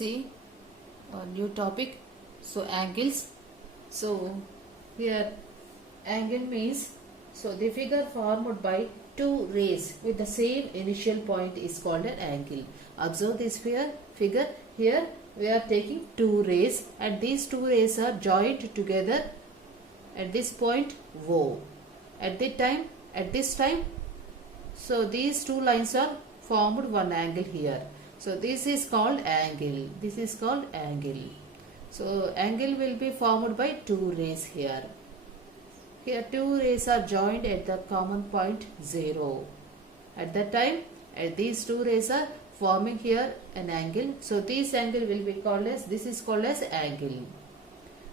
see a new topic. So angles. So here angle means, so the figure formed by two rays with the same initial point is called an angle. Observe this figure. Here we are taking two rays and these two rays are joined together at this point O. At this time, so these two lines are formed one angle here. So this is called angle. This is called angle. So angle will be formed by two rays here. Here two rays are joined at the common point 0. At that time, these two rays are forming here an angle. So this angle will be called as, this is called as angle.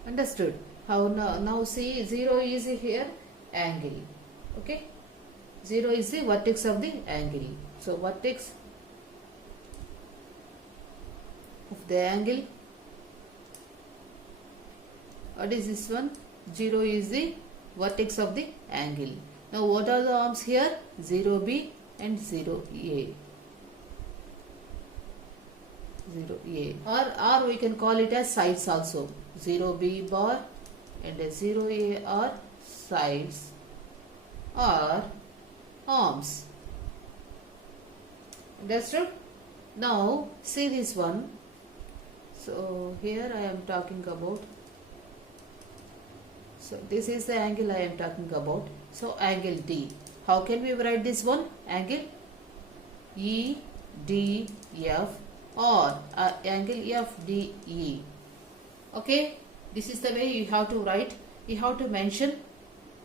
Understood? How now see 0 is here angle. Okay? 0 is the vertex of the angle. So vertex of the angle. What is this one? 0 is the vertex of the angle. Now what are the arms here? 0B and 0A. 0A. Or we can call it as sides also. 0B bar and 0A are sides or arms. Understood? Now see this one. So here I am talking about. So this is the angle I am talking about. So angle D. How can we write this one? Angle EDF or angle FDE. Okay. This is the way you have to write. You have to mention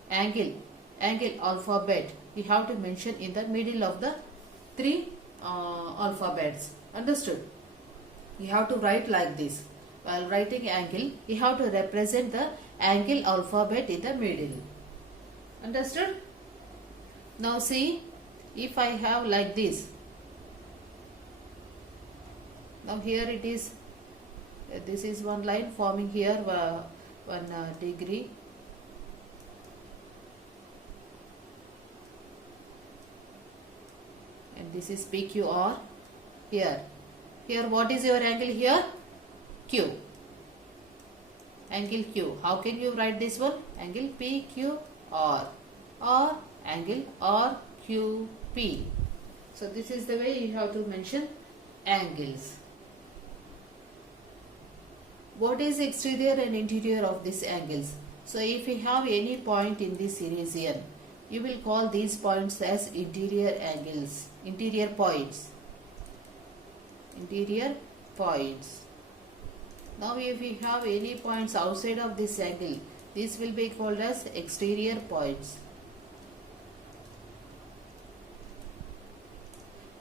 angle alphabet. You have to mention in the middle of the three alphabets. Understood? You have to write like this. While writing angle, you have to represent the angle alphabet in the middle. Understood? Now see, if I have like this. Now here it is. This is one line forming here 1 degree. And this is PQR here. Here what is your angle here? Q. Angle Q. How can you write this one? Angle PQR or angle RQP. So this is the way you have to mention angles. What is exterior and interior of these angles? So if you have any point in this region, you will call these points as interior angles, interior points. Interior points. Now if we have any points outside of this angle, this will be called as exterior points.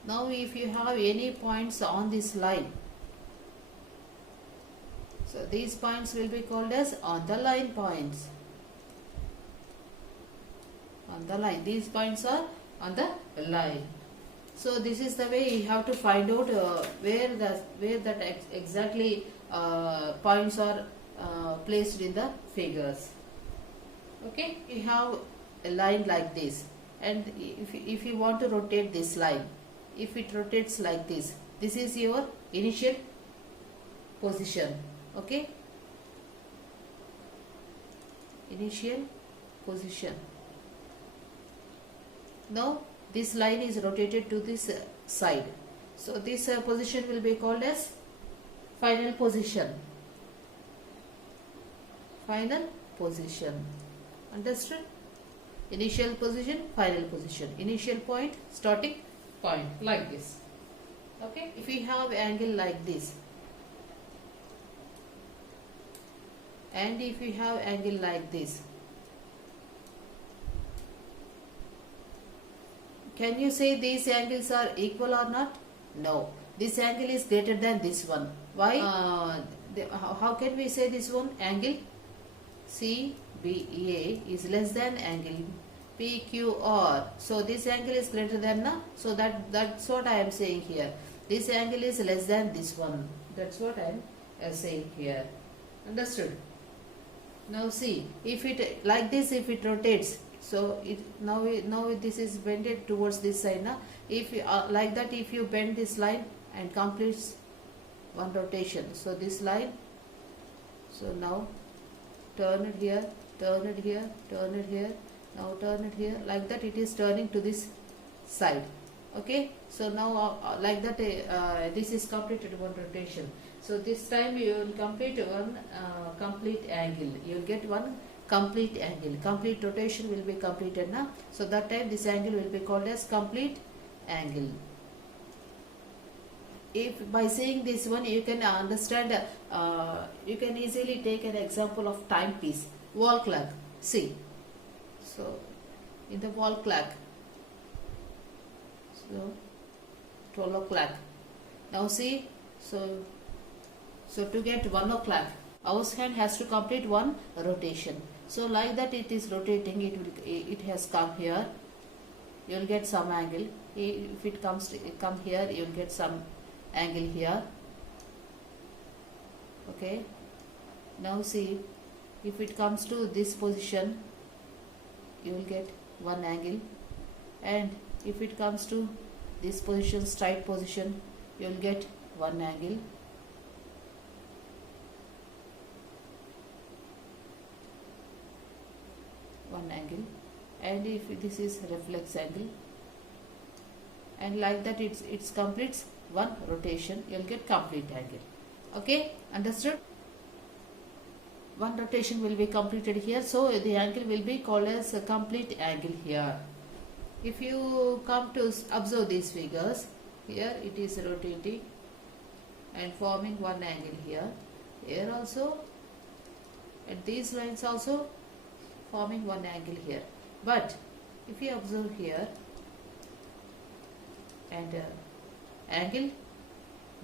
Now if you have any points on this line, so these points will be called as on the line points. On the line. These points are on the line. So this is the way you have to find out where that exactly points are placed in the figures. Okay, you have a line like this, and if you want to rotate this line, if it rotates like this, this is your initial position. Okay, initial position. Now this line is rotated to this side. So this position will be called as final position. Final position. Understood? Initial position, final position. Initial point, starting point, like this. Okay? If we have angle like this, and if we have angle like this, can you say these angles are equal or not? No. This angle is greater than this one. Why? How can we say this one? Angle CBA is less than angle PQR. So this angle is greater than, na? So that's what I am saying here. This angle is less than this one. That's what I am saying here. Understood? Now see, if it like this, if it rotates, so it now this is bended towards this side. Now if you, like that, if you bend this line and completes one rotation. So this line, so now turn it here, turn it here, turn it here, now turn it here, like that it is turning to this side. Okay, so now like that this is completed one rotation. So this time you will complete one complete angle, you will get one complete angle. Complete rotation will be completed now, so that time this angle will be called as complete angle. If by saying this one you can understand, you can easily take an example of timepiece, wall clock. See, so in the wall clock, so 12 o'clock. Now see, so to get 1 o'clock, our hand has to complete one rotation. So like that it is rotating, it has come here, you will get some angle. If it come here, you will get some angle here. Okay, now see, if it comes to this position, you will get one angle, and if it comes to this position, straight position, you will get one angle. One angle, and if this is reflex angle, and like that it completes one rotation, you will get complete angle. Okay, understood? One rotation will be completed here, so the angle will be called as a complete angle here. If you come to observe these figures, here it is rotating and forming one angle here, here also, and these lines also forming one angle here. But if you observe here, and angle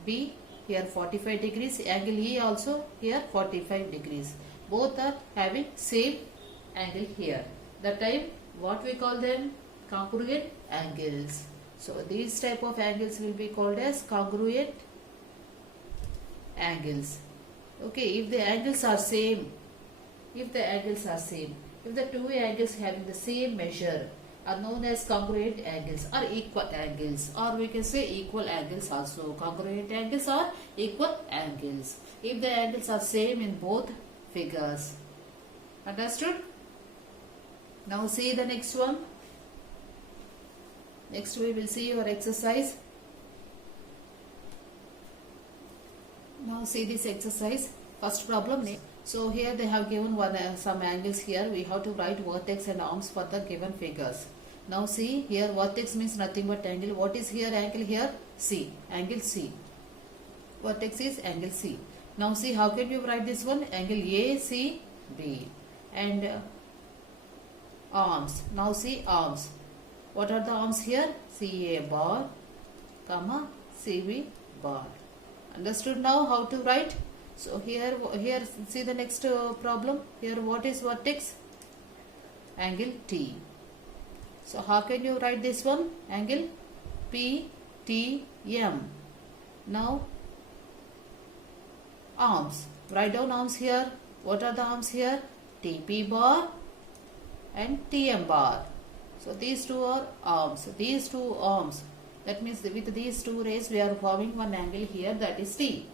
B here 45 degrees, angle E also here 45 degrees, both are having same angle here. That time what we call them? Congruent angles. So these type of angles will be called as congruent angles. Okay, if the angles are same, if the two angles having the same measure are known as congruent angles or equal angles, or we can say equal angles also. Congruent angles or equal angles, if the angles are same in both figures. Understood? Now see the next one. Next we will see your exercise. Now see this exercise. First problem. So here they have given some angles here. We have to write vertex and arms for the given figures. Now see here, vertex means nothing but angle. What is here angle here? C. Angle C. Vertex is angle C. Now see, how can you write this one? Angle ACB. And arms. Now see arms. What are the arms here? CA bar, comma CB bar. Understood now how to write? So here see the next problem. Here what is vertex? Angle T. So how can you write this one? Angle PTM. Now arms. Write down arms here. What are the arms here? TP bar and TM bar. So these two are arms. These two arms. That means with these two rays we are forming one angle here, that is T.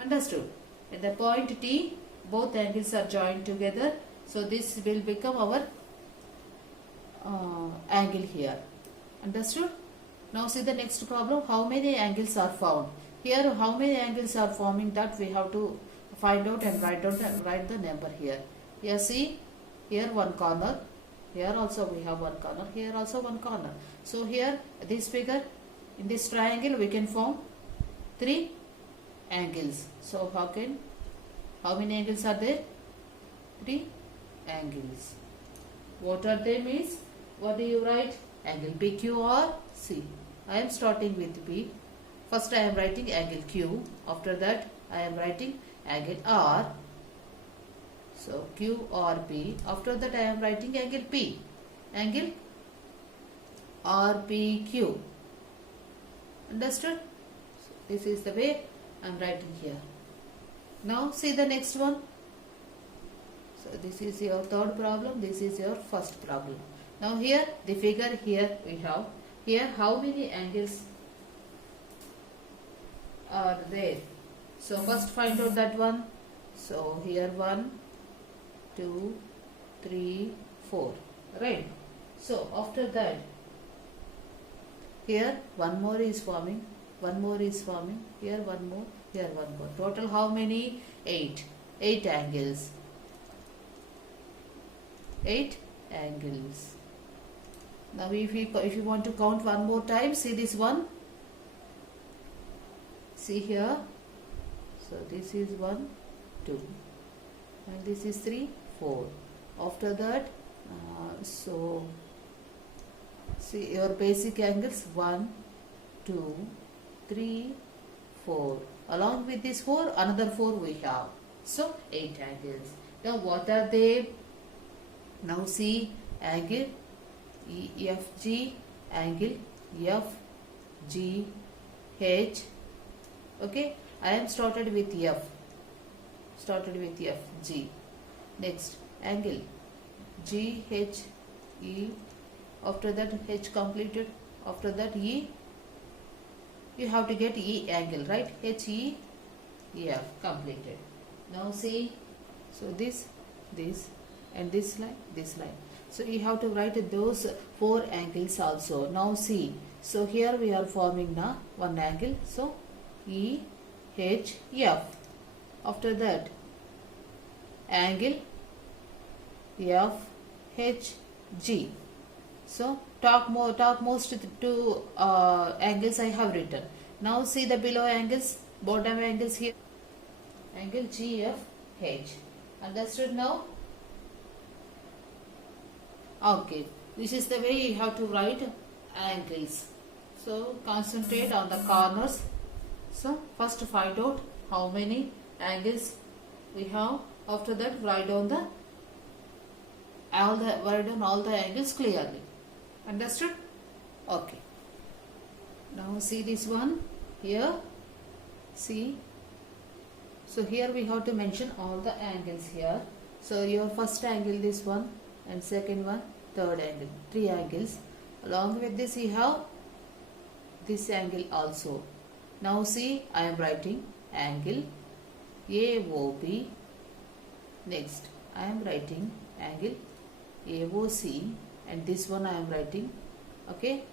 Understood? At the point T, both angles are joined together. So this will become our angle here. Understood? Now see the next problem. How many angles are found? Here how many angles are forming, that we have to find out and write the number here. Here see, here one corner. Here also we have one corner. Here also one corner. So here this figure, in this triangle we can form 3 angles. So how many angles are there? 3 angles. What are they means? What do you write? Angle PQ or C. I am starting with P. First I am writing angle Q. After that I am writing angle R. So Q or P. After that I am writing angle P. Angle RPQ. Understood? So this is the way I am writing here. Now see the next one. So this is your third problem. This is your first problem. Now here the figure here we have. Here how many angles are there? So first find out that one. So here 1, 2, 3, 4. Right. So after that, here one more is forming. One more is forming. Here one more. Here one more. Total how many? 8. 8 angles. 8 angles. Now if you want to count one more time, see this one. See here. So this is 1, 2. And this is 3, 4. After that, so see your basic angles 1, 2, 3, 4. Along with this 4, another 4 we have. So 8 angles. Now what are they? Now see angle EFG, angle FGH. Okay, I am started with F. Started with FG. Next angle GHE. After that H completed. After that E. You have to get E angle, right? HEF completed. Now see, so this, and this line, this line. So you have to write those 4 angles also. Now see, so here we are forming now one angle. So EHF. After that, angle FHG. So topmost 2 angles I have written. Now see the below angles, bottom angles here. Angle GFH. Understood now? Okay. This is the way you have to write angles. So concentrate on the corners. So first find out how many angles we have. After that write down all the angles clearly. Understood? Okay. Now see this one here. See. So here we have to mention all the angles here. So your first angle this one, and second one, third angle, 3 angles. Along with this you have this angle also. Now see, I am writing angle AOB. Next I am writing angle AOC, and this one I am writing, okay,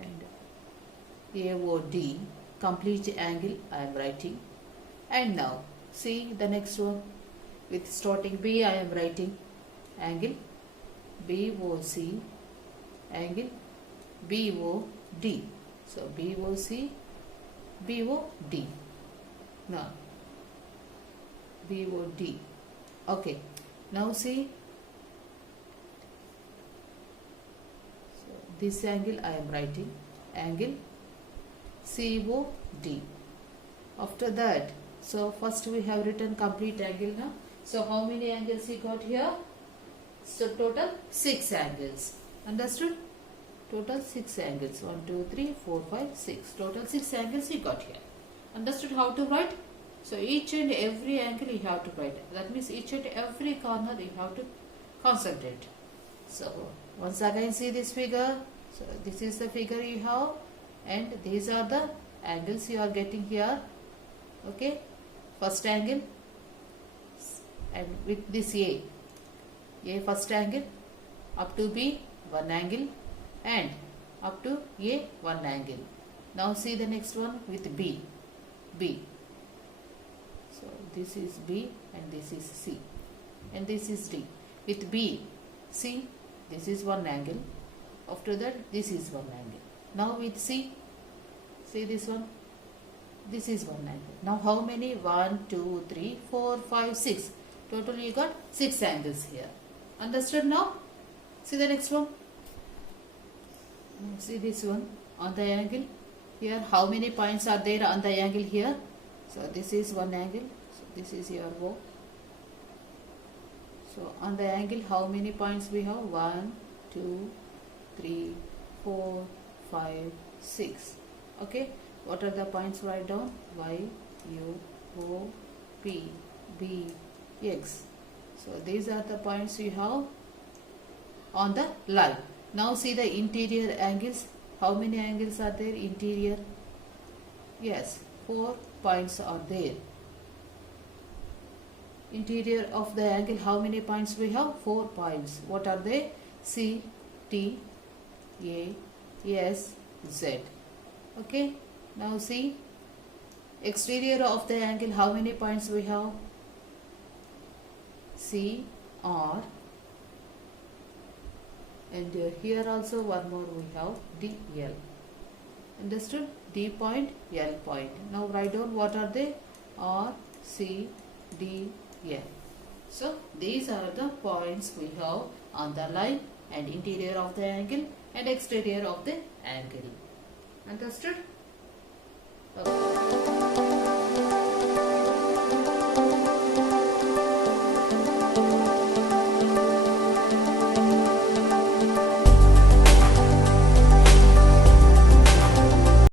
and AOD, complete angle I am writing. And now see the next one. With starting B I am writing angle BOC, angle BOD. So BOC, BOD. Now BOD. Okay. Now see, so this angle I am writing angle COD. After that, so first we have written complete angle now. So how many angles we got here? So total 6 angles. Understood? Total 6 angles. 1, 2, 3, 4, 5, 6. Total 6 angles we got here. Understood how to write? So each and every angle you have to write. That means each and every corner you have to concentrate. So once again see this figure. So this is the figure you have, and these are the angles you are getting here. Okay. First angle, and with this A first angle, up to B 1 angle, and up to A 1 angle. Now see the next one with B. So this is B, and this is C, and this is D. With B, see, this is 1 angle. After that, this is 1 angle. Now with C, see this one, this is 1 angle. Now how many? 1, 2, 3, 4, 5, 6. Total you got 6 angles here. Understood now? See the next one. See this one on the angle here. How many points are there on the angle here? So this is 1 angle. So this is your O. So on the angle, how many points we have? 1, 2, 3, 4, 5, 6. Okay. What are the points? Write down Y, U, O, P, B, X. So these are the points you have on the line. Now see the interior angles. How many angles are there? Interior. Yes, 4 points are there. Interior of the angle, how many points we have? 4 points. What are they? C, T, A, S, Z. Okay. Now see, exterior of the angle, how many points we have? C, R, and here also one more we have, D, L. Understood? D point, L point. Now write down what are they? R, C, D, L. So these are the points we have on the line, and interior of the angle and exterior of the angle. Understood? Okay.